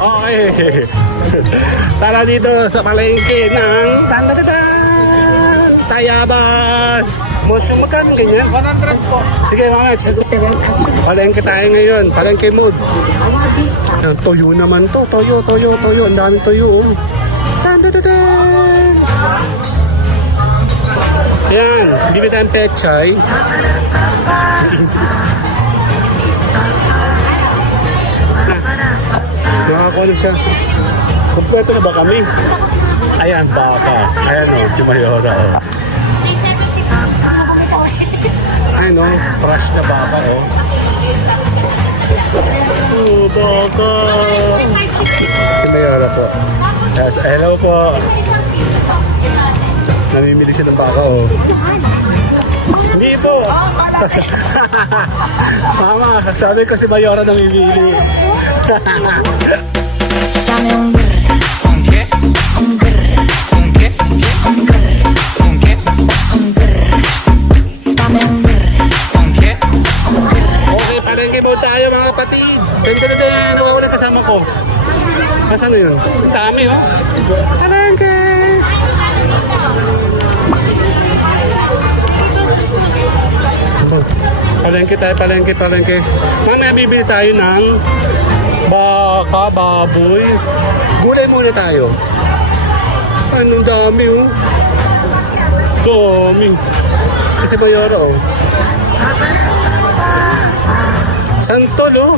Okay. Tara dito sa palengke ng Tandadadan! Tayabas! Motion magkano ganyan? 100 po. Sige mga chess. Palengke tayo ngayon. Palengke mood. Ah, Toyo naman to. Toyo, toyo, toyo. Ang daming toyo. Oh. Tandadadan! Yan. Bibili tayong pechay. Nakakuha na siya. Kompleto na ba kami? Ayan, baka. Ayan o, si Mayora o. Ayan o, fresh na baka o. Oh, baka. Si Mayora po. Yes, hello po. Namimili siya ng baka o. Hindi po. Mama, sabi ko si Mayora namimili. Dame un brr, ¿Con qué? un brr, ¿Con qué? un brr, ¿Con qué? un brr. Dame un brr, ¿Con qué? Okay, palengke mo tayo mga kapatid. Ganda na din, nawawala kasama ko. Nasaan na yun? Ang dami oh. Palengke! Palengke tayo, palengke, palengke. Mamaya bibili tayo ng baka, baboy. Gulay muna tayo. Anong dami oh. Dami. Kasi Mayora oh. Santol, oh.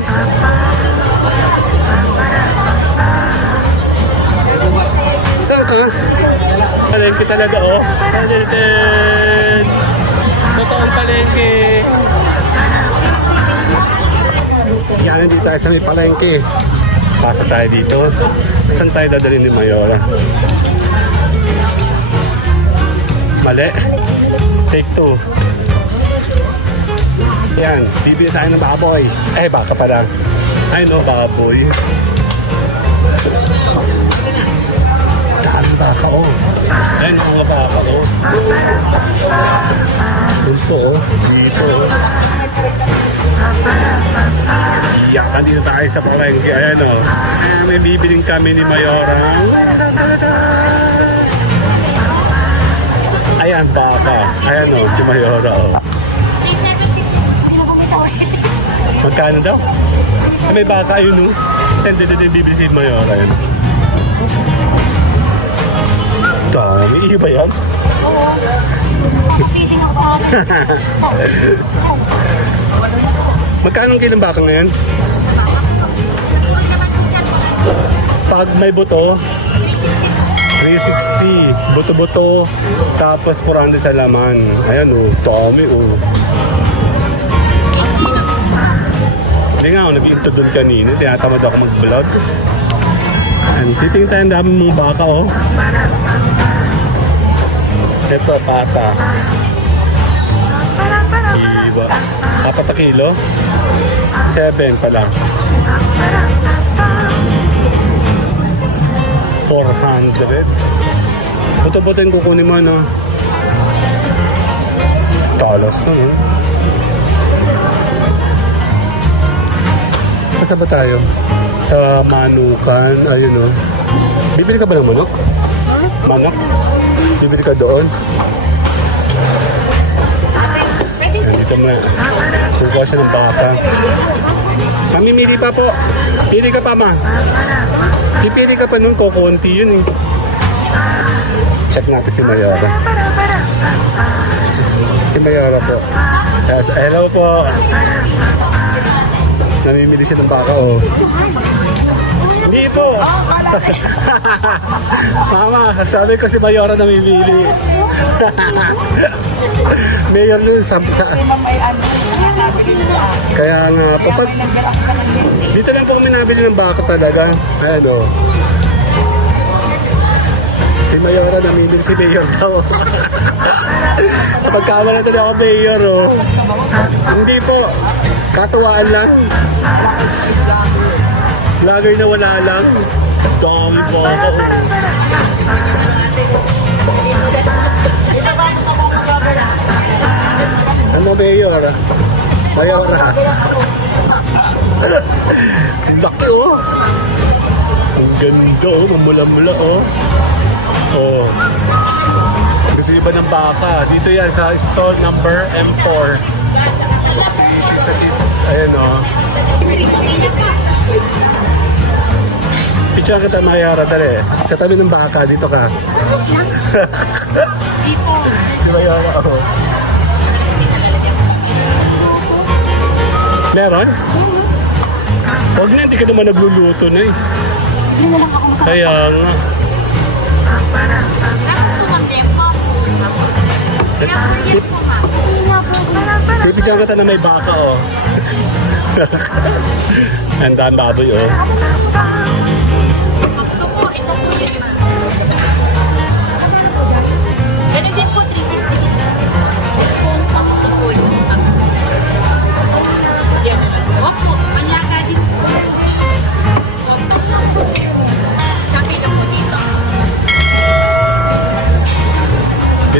Saan ka? Palengke talaga, oh. Palengke. Yan, hindi tayo sa may palengke. Pasa tayo dito. Saan tayo dadalhin ni Mayora? Mali. Take two. Yan, bibili tayo ng baboy. Eh, baka pala. Ay no, baboy. Dami baka, oh. Ay no, mga baka, oh. Dito, oh. Dito, oh. Iyak, nandito tayo sa palengke. Ayan, oh. Ayan, may bibiling kami ni Mayorang. Ayan, baka. Ayan, oh, si Mayora, oh. Magkano daw? May baka yun, no? Hindi, hindi, hindi, bibili si Mayora yun. Dami, iba yan? Magkano ang kilang baka ngayon? Pag may buto, 360. Buto-buto. Tapos 400 sa laman. Ayan, oh. Dami, oh. Hindi nga ako nag-into doon kanina. Tinatamad ako mag-vlog. Ayan, titingin tayo ang dami mong baka, oh. Ito, pata. Iba. Apat na kilo? Seven pala. 400. Buto-buto yung kukunin mo, no? Talas na, no? Saan ba tayo? Sa Manukan, ayun, no? Bibili ka ba ng manok? Manok? Bibili ka doon? Mo na. Siya ng baka. Mamimili pa po. Pili ka pa, ma. Pipili ka pa nun, kukunti yun eh. Check natin si Mayora. Si Mayora po. Yes, hello po. Namimili siya ng baka, oh. Hindi po. Mama, sabi ko si Mayora namimili. Mayor nun sa, sa may ano, nakakabili na sa akin. kaya nga, sa nagdala. dito lang po kami nabili ng baka talaga. Ayan o. Si Mayora namimili si Mayor daw. Pagkamala na ako Mayor oh. Hindi po. Katuwaan lang. Vlogger na wala lang. Dami po ako. Ano Mayor? Mayora. Ang laki oh. ganda oh, mamula-mula oh. Oh. Gusto ba ng baka? Dito yan sa stall number M4. Tita Tits, ayan oh. Picture kita Mayara, dali. Sa tabi ng baka, dito ka. Dito. Si Mayara, oh. Meron? Huwag na, hindi ka naman nagluluto na eh. Hindi na lang ako masarap. Kaya nga. Pipicture kita na may baka, oh. Ang daan baboy, oh.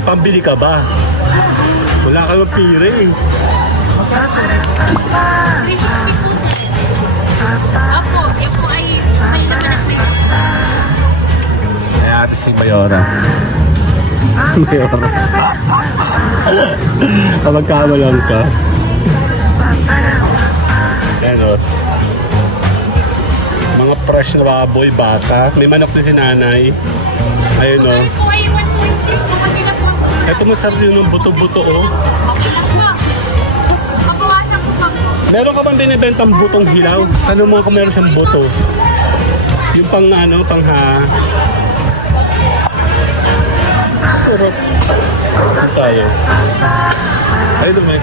May pambili ka ba? Wala ka ng pira eh. 360 po sir. Opo, yan po ay may laman ng may Kaya ate si Mayora. Mayora. Kapag kamalang ka. Ayan o. Mga fresh na baboy, bata. May manok na si nanay. Ayun o. po Ito masarap yun ng buto-buto o. Mabilang po. Mabawasan po pa po. Meron ka bang binibentang butong hilaw? Tanong mo kung meron siyang buto. Yung pang ano, pang ha... Sarap. Ano tayo? Ay, dumi.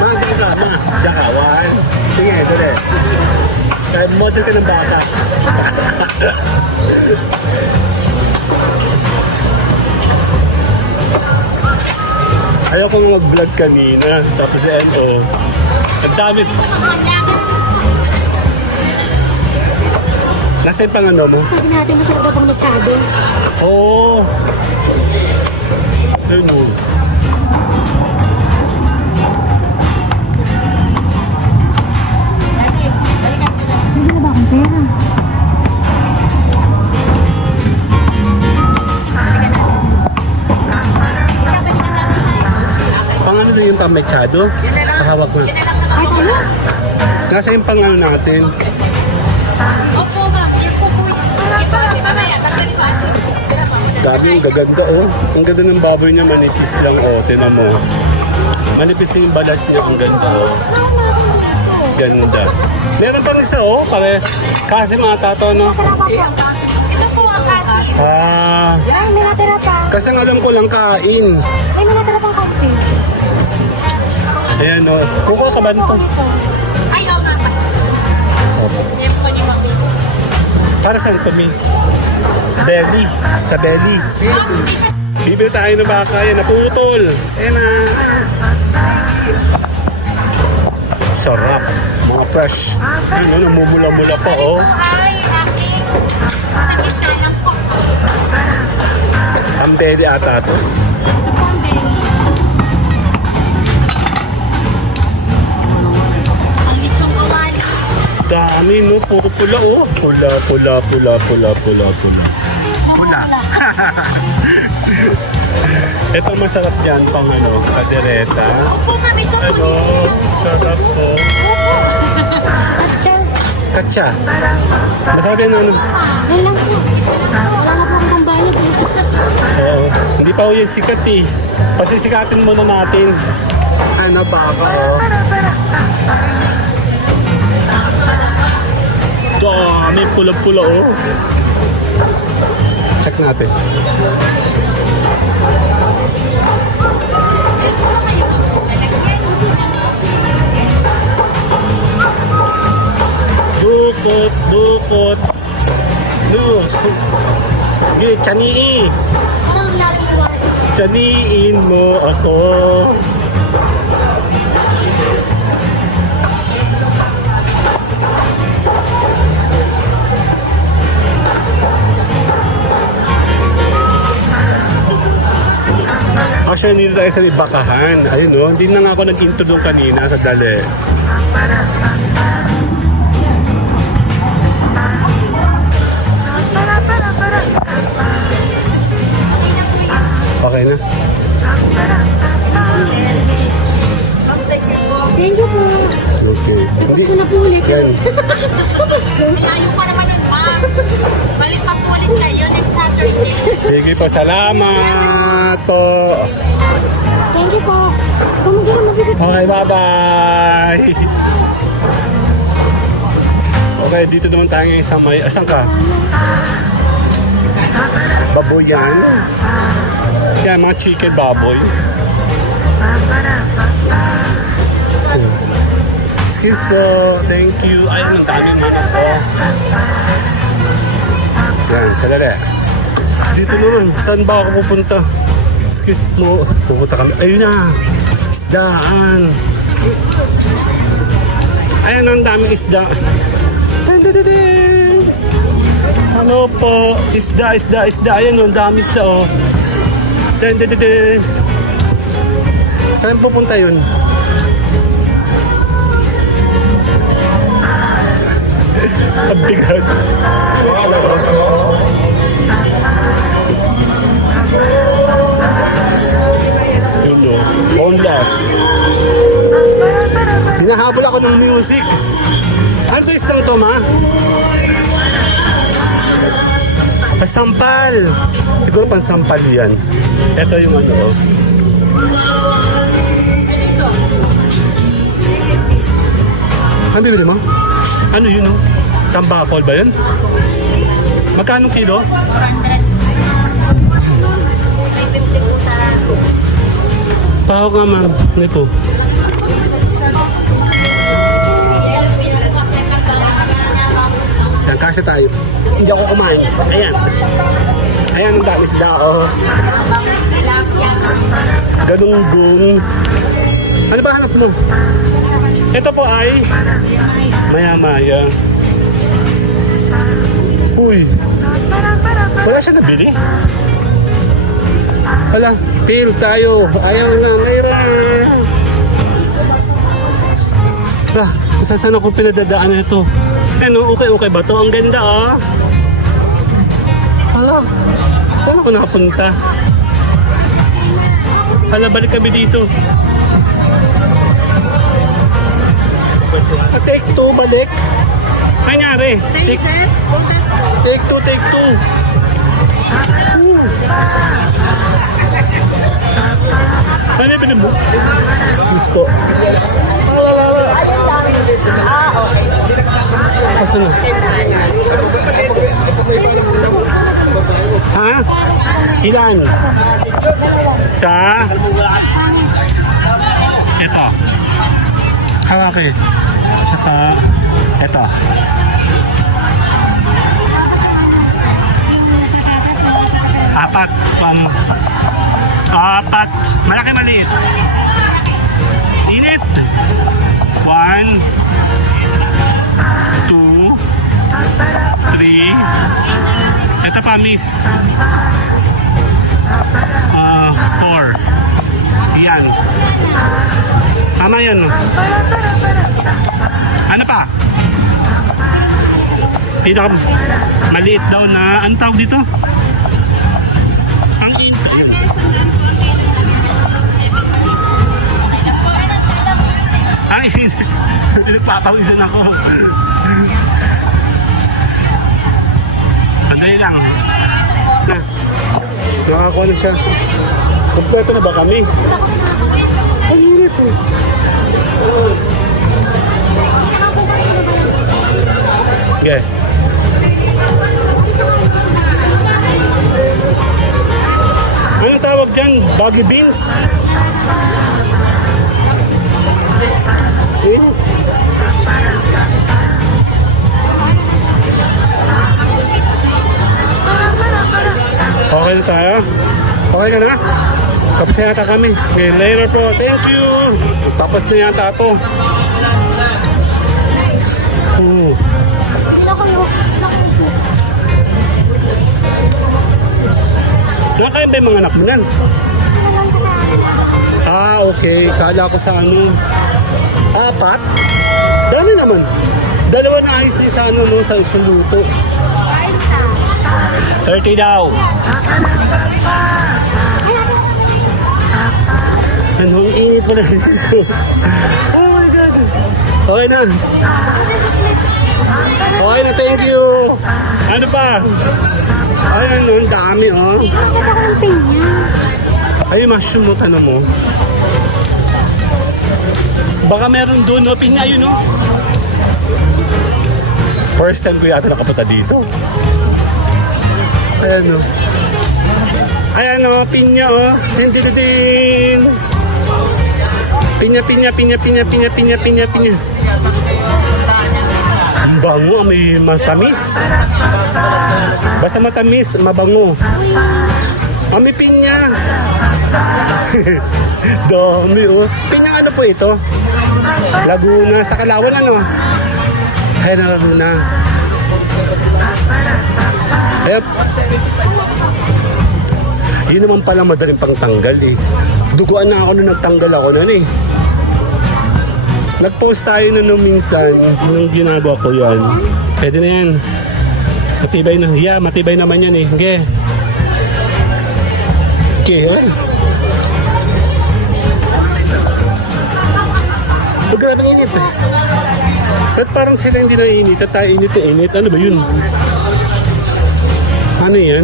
Ma, di ka, ma. Diyan ka, one. Sige, dali. Kaya model ka ng baka. Ayaw ko nga mag-vlog kanina. Tapos eh, ano, ang dami. Nasa yung pang ano mo? Sabi natin masarap daw pang machado. Oo. Ayun mo. Pang mechado? Pahawak mo. Nasa yung pang ano natin. Opo, ma'am. Yan po. Gabi, ang gaganda oh. Ang ganda ng baboy niya, manipis lang oh. Tinan mo. Manipis yung balat niya, ang ganda oh. Ganda. Meron pang isa oh, pares. Kasi mga tato, no? Ito po ang kasi. Ah, Ay, may natira pa. kasi ang alam ko lang kain. Ay, may. Ayan oh. Kukuha ka ba nito? Ay, oo nga. Para saan to, Mi? Belly. Sa belly. Bibili tayo ng baka. Yan, naputol. Ayan na. Sarap. Mga fresh. Ano, namumula-mula pa, oh. Ang belly ata to. Dami, no? Puro pula, oh. Pula, pula, pula, pula, pula, pula. Pula. Ito masarap yan pang ano, kadereta. Opo, ma'am. Ito po. Ano, sarap po. Atcha. Katsa. Masabi na ano, lang po. Wala na po akong pambayad eh. Oo. Hindi pa ho yan sikat eh. Pasisikatin muna natin. Ano baka oh. Dami pula-pula oh. Check natin. Dukot, dukot. Nus. Sige, tiyanii. Parang lagi water. Tiyaniin mo ako. Actually, nandito tayo sa may bakahan. Ayun no, hindi na nga ako nag-intro doon kanina sa dali. Okay na? Thank you po. Okay. Hindi. Gusto na po ulit. Yan. Tapos ko. Layo pa Sige po, salamat po. Thank you po. Kumagin na mabibig. Okay, bye-bye. Okay, dito naman tayo ngayon sa may... Asan ka? Baboy yan. Mga chicken baboy. Excuse po. Thank you. Ay, ang daming mga po. Yan, sadali. Dito naman, saan ba ako pupunta? Excuse po. Pupunta kami. Ayun na. Isdaan. Ayun, ang daming isda. Ano po? Isda, isda, isda. Ayan, ang dami isda, oh. Saan pupunta yun? Ang bigat. Yun, Homeless. Hinahabol ako ng music. Ano to isang to, ma? Pasampal. Siguro pansampal yan. Ito yung ano, oh. Ano bibili mo? Ano yun, oh? Tambakol ba yun? Magkano kilo? 350 Tawag nga, ma'am. Ano po? Yan, kasi tayo. Hindi ako kumain. Ayan. Ayan, ang dami isda, oh. Galunggung. Ano ba hanap mo? Ito po ay maya-maya. Uy. Wala siya nabili. Wala. Fail tayo. Ayaw na. Mayroon. Ah, saan saan ako pinadadaan na ito? Ano, okay-okay ba to? Ang ganda ah. Hala, saan ako nakapunta? Hala, balik kami dito. Take two, balik. Nangyari? Take, take two, take two. Ano? Excuse po. Asan na? Ha? Ilan? Sa? Ito. Hawaki. Tsaka, ito. Apat. Um, apat. Malaki maliit. Init. One. Two. Three. Ito pa, miss. Ah, four. Yan. Tama yan. no? Ano pa? Pinaka maliit daw na, ano tawag dito? Pinagpapawisan ako. Sandali lang. Na, nakakuha na siya. Kompleto na ba kami? Ang init eh. Okay. Anong tawag dyan? Baggy beans? Okay na tayo? Okay ka na? Tapos na yata kami. Okay, later po. Thank you. Tapos na yata po. Ooh. Nakakain ba yung mga anak mo nan? Ah, okay. Kala ko sa ano. Apat? Dami naman. Dalawa na ayos sa ano, no, sa isang luto. 30 daw. Ano, ang init pa na dito. Oh my God. Okay na. Okay na, thank you. Ano pa? Ay, ano, ang dami, oh. Bakit ako ng pinya? Ay, mushroom mo, tanong mo. Baka meron doon, no? Pinya yun, no? First time ko yata nakapunta dito. Ayan, no? Ayan, no? Pinya, oh. Din, din, din, din. Pinya, pinya, pinya, pinya, pinya, pinya, pinya, pinya. Ang bango, ah, may matamis. Basta matamis, mabango. Ah, may pinya. Dami, oh. Pinya ano po ito? Laguna. Sa Kalawan, ano? Ay, na Laguna. Ayop. Yun naman pala madaling pang tanggal eh. Duguan na ako nung nagtanggal ako nun eh. Nag-post tayo na nung minsan, nung ginagawa ko yan. Pwede na yan. Matibay na. Yeah, matibay naman yan eh. Okay. Okay, eh. Oh, grabe init eh. Ba't parang sila hindi na init at tayo init na init? Ano ba yun? Ano yan?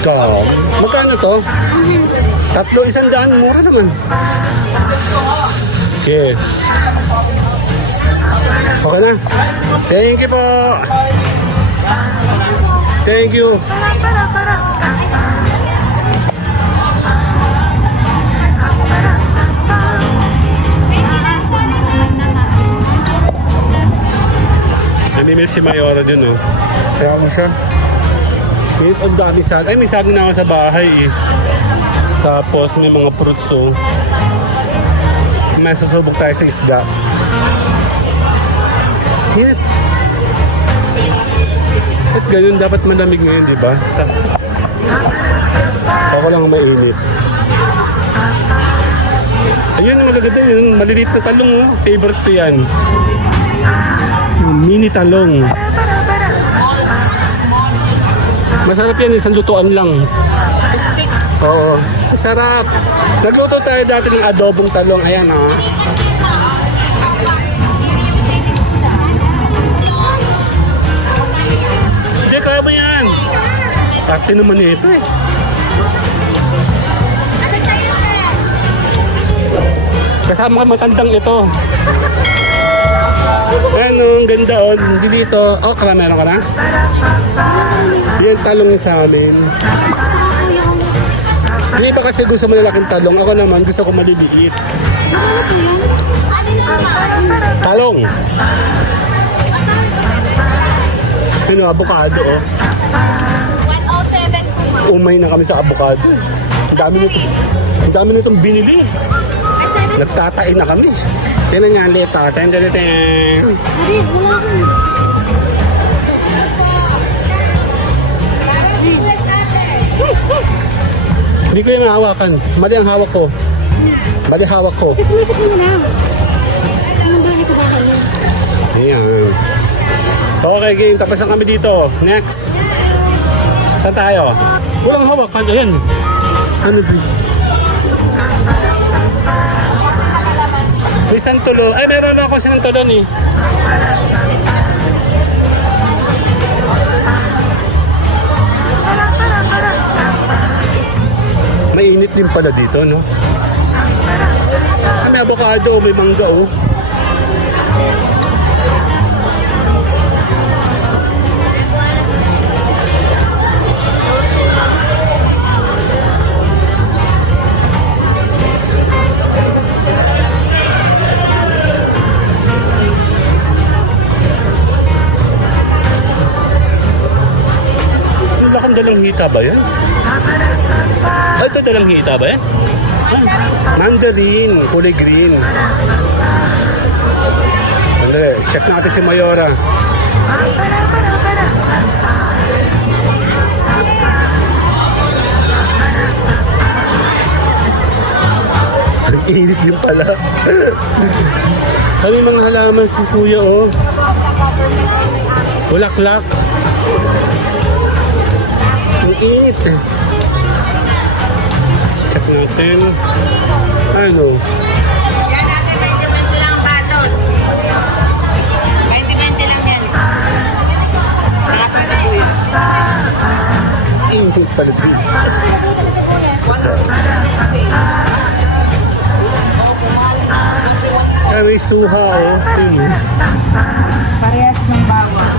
Ikaw. Magkano to? Tatlo, isang daan. Mura naman. Yeah. Okay na. Thank you po. Thank you. Namimil si Mayora din, oh. Kaya mo siya. May, ang dami sa... Ay, may saging na ako sa bahay, eh. Tapos, may mga fruits, oh. May susubok tayo sa isda. Hit. At ganun, dapat malamig ngayon, di ba? Ako lang ang mainit. Ayun, magaganda yun. Maliliit na talong, oh. Favorite ko yan. Yung Mini talong. Masarap yan, isang lutuan lang. Oo. Masarap. Nagluto tayo dati ng adobong talong. Ayan, oh. Hindi, kaya mo yan. Parte naman ito eh. Kasama ka matandang ito. Ano, ang ganda oh. Hindi dito. Oh, kara meron ka na? Yan talong sa amin. Hindi ba kasi gusto malalaking talong? Ako naman gusto ko maliliit. Talong. Ano, avocado oh. 107 po ma'am. Umay na kami sa avocado. Ang dami nito. Ang dami nitong binili. Ay, 7 Nagtatain na kami. Tingnan niya, leta. Ten, ten, ten. Hindi, wala akong. Hindi ko yung hawakan. Mali ang hawak ko. Mali hawak ko. Sa tumisip mo na. Anong bagay sa bahay niya? Ayan. Okay, game. Tapos na kami dito. Next. Saan tayo? Walang hawakan. Ayan. Ano ba? Santulon. Ay, meron ako sinantulon eh. Mainit din pala dito, no? May avocado, may mangga, oh. Ang lakang dalang hita ba yan? Ay, ito dalang hita ba yan? Mandarin, kulay green. Andre, check natin si Mayora. Init din pala. Kami mga halaman si kuya, oh. Bulaklak. Init. Check natin. Ano? Yan ate, 20-20 lang ang baton. 20-20 lang yan. Nakapal na po yun. Init pala ito. Kaya may suha, oh. Oh. Parehas ng bawa.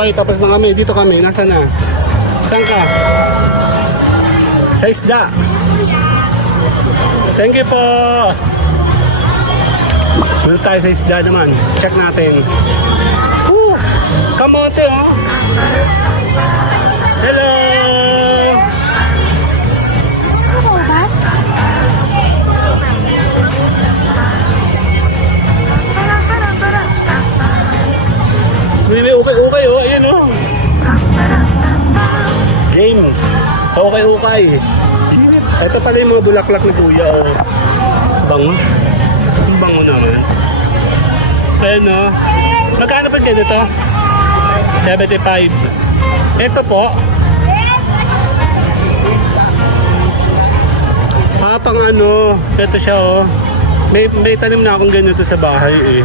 Okay, tapos na kami. Dito kami. Nasaan na? Saan ka? Sa isda. Thank you po. Doon tayo sa isda naman. Check natin. Woo! Kamote, oh. May may ukay-ukay oh, ayun oh. Game. Sa ukay-ukay. Ito pala yung mga bulaklak ni Kuya oh. Bango. Ang bango naman. Ayun oh. Magkano pa dyan ito? 75. Ito po. Ah, pang ano. Ito siya oh. May, may tanim na akong ganito sa bahay eh.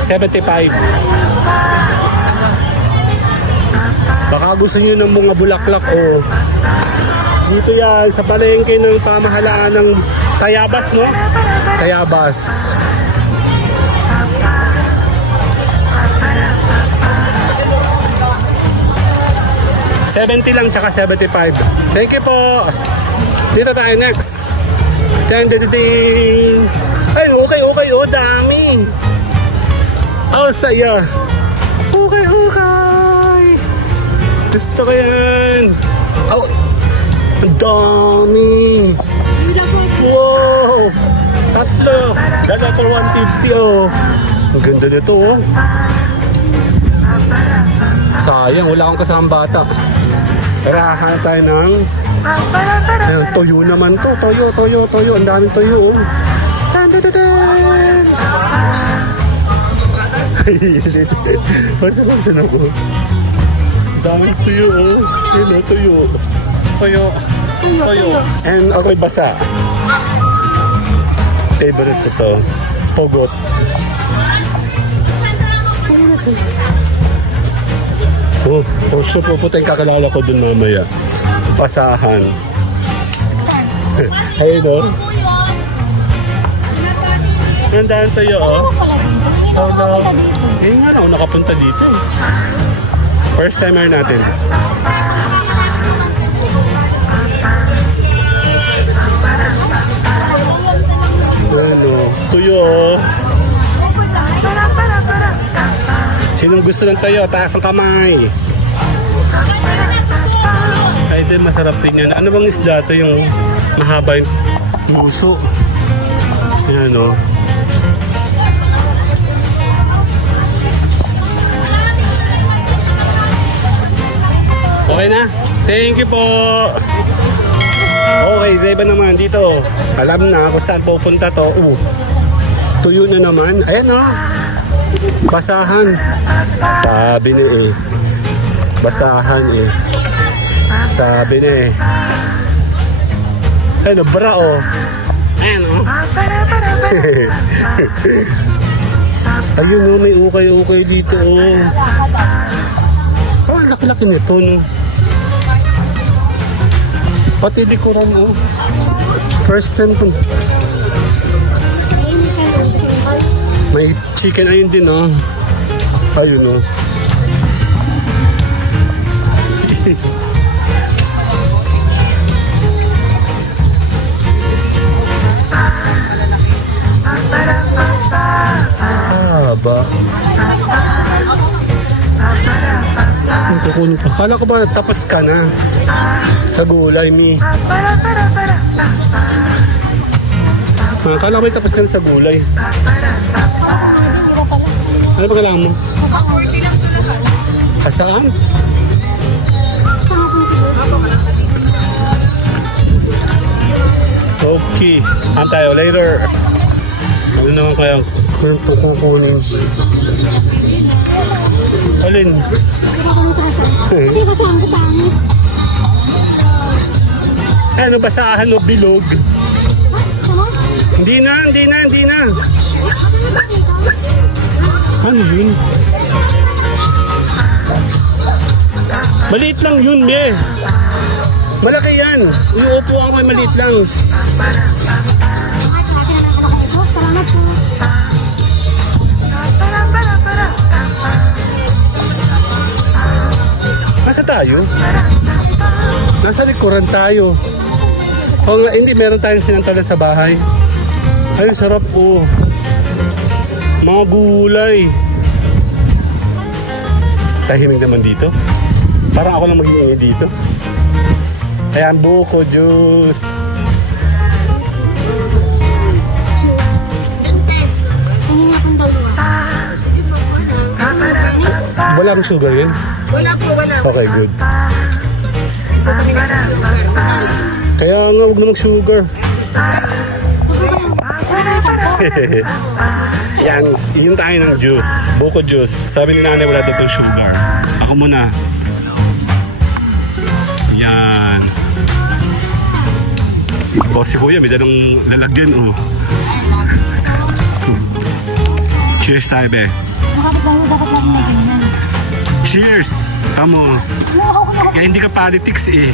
75. Baka gusto niyo ng mga bulaklak o dito yan sa palengke ng pamahalaan ng Tayabas, no? Tayabas. Seventy lang tsaka 75. Thank you po. Dito tayo next. Ding, ding, ding. Ay, okay, okay. Oh, dami. Oh, saya. Okay, okay. Gusto ko yan. Oh, ang dami. Wow! Tatlo. Dala for 150 oh. Ang ganda nito oh. Sayang, wala akong kasama bata. Tara, hanap tayo ng... Ayun, toyo naman to. Toyo, toyo, toyo. Ang daming toyo oh. Tan, tan, tan, tan. Ay, na po. Daming tuyo, oh. Yun, oh, tuyo. Tuyo. Tuyo. And ako'y basa. Favorite ko to. Pogot. Oh, oh, so pupunta yung kakilala ko dun mamaya. Basahan. Ayun, oh. Gandaan tayo, oh. Oh, no. Eh nga na, nakapunta dito eh. First timer natin. Ano, tuyo oh. Sinong gusto ng tuyo? Taas ang kamay. Ay, din, masarap din yan. Ano bang isda to yung mahaba yung muso? Yan oh. Okay na? Thank you po. Okay, sa iba naman dito. Alam na kung saan pupunta to. Uh, tuyo na naman. Ayan o. Basahan. Sabi ni eh. Basahan eh. Sabi ni eh. Ano, bra o. Ayan o. Ayun o, may ukay-ukay dito. Oh, laki-laki nito, no? Pati likuran, oh. First time ko. May chicken ayun din, oh. Ayun, oh. Haba. Ito. kukunin pa. Kala ko ba tapos ka na? Sa gulay, Mi. Ah, kala ko ba tapos ka na sa gulay? Ano ba kailangan mo? Asaan? Okay. Ang tayo later. Ano naman kaya kung kukunin? Alin? Hindi pangit. ano basahan o bilog? Hindi na, hindi na, hindi na. Ano yun? Maliit lang yun, be. Malaki yan. Yung ako maliit lang. Ay, grabe na ako ito. Nasa tayo? Nasa likuran tayo. O nga, hindi, meron tayong sinantalan sa bahay. Ay, sarap po. Mga gulay. Tahimik naman dito. Parang ako lang mag-iingi dito. Ayan, buko juice. Walang sugar yun? Wala po, wala. Okay, good. Kaya nga, huwag na mag-sugar. Yan, yun tayo ng juice. Buko juice. Sabi ni nanay wala daw sugar. Ako muna. Yan. O, si kuya, may dalong lalagyan, oh. Cheers tayo, be. Makapit ba mo dapat lagi may ganyan? Cheers! Na Kaya hindi ka politics, eh.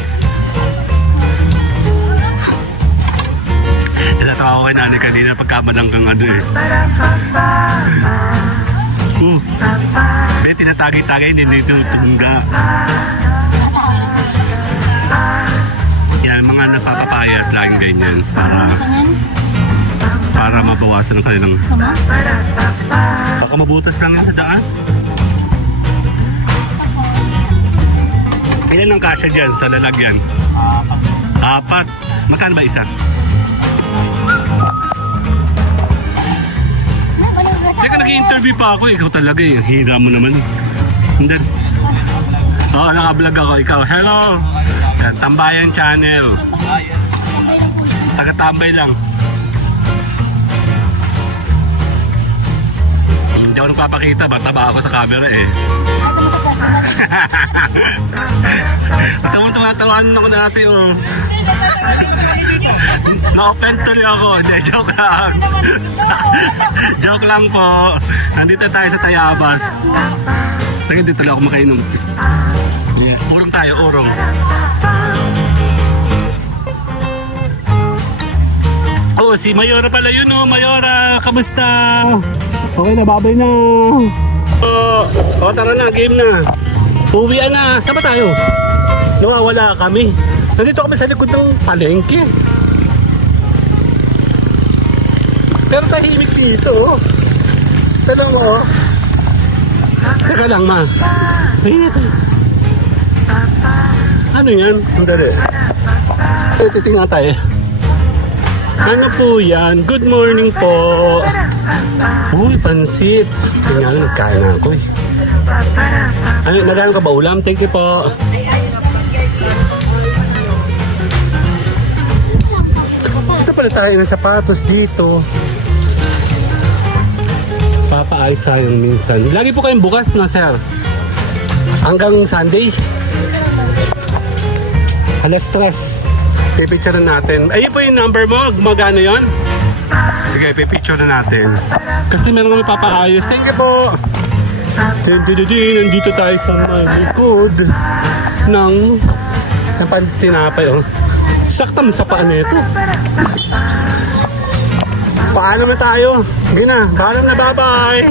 Natawa ko kay nanay kanina pagkamadang kang ano, eh. Hmm. May tinatagay-tagay, hindi dito tumungga. Yan, mga napapapayat lang ganyan para para mabawasan ang kanilang baka mabutas lang yan sa daan. Ilan ang kasya dyan sa lalagyan? Apat. Magkano ba isa? Teka, nag-interview pa ako. Ikaw talaga eh. Hira mo naman eh. Hindi. Oo, oh, naka-vlog ako. Ikaw, hello! Yan, Tambayan Channel. Taga-tambay lang. Ako nagpapakita. Mataba ako sa camera eh. Ito mo sa personal. Matawang tumatawan ako dati oh. Na-offend tuloy ako. Hindi, joke lang. joke lang po. Nandito tayo sa Tayabas. Teka, dito lang ako makainom. Urong tayo, urong. Oh, si Mayora pala yun oh. Mayora, kamusta? Okay na, babay na. Oh, oh tara na, game na. Uwian na. Saan ba tayo? Nawawala kami. Nandito kami sa likod ng palengke. Pero tahimik dito. oh. Tanong mo, oh. Teka lang, ma. Ayun ito. Ano yan? Ang dali. Eh, titingnan tayo. Ano po yan? Good morning po. Uy, pansit. Tingnan nga, nagkain na ako eh. Ano, nagano ka ba ulam? Thank you po. Ito pala tayo ng sapatos dito. Papaayos tayo minsan. Lagi po kayong bukas na, sir. Hanggang Sunday. Alas stress. Pipicture na natin. Ayun po yung number mo. Gumagana yon. Sige, pipicture na natin. Kasi meron kami papaayos. Thank you po. Nandito tayo sa likod ng ng pantinapay. Oh. Sakta mo sa paan nito. Paalam na tayo. Sige na. Paalam na. Bye-bye.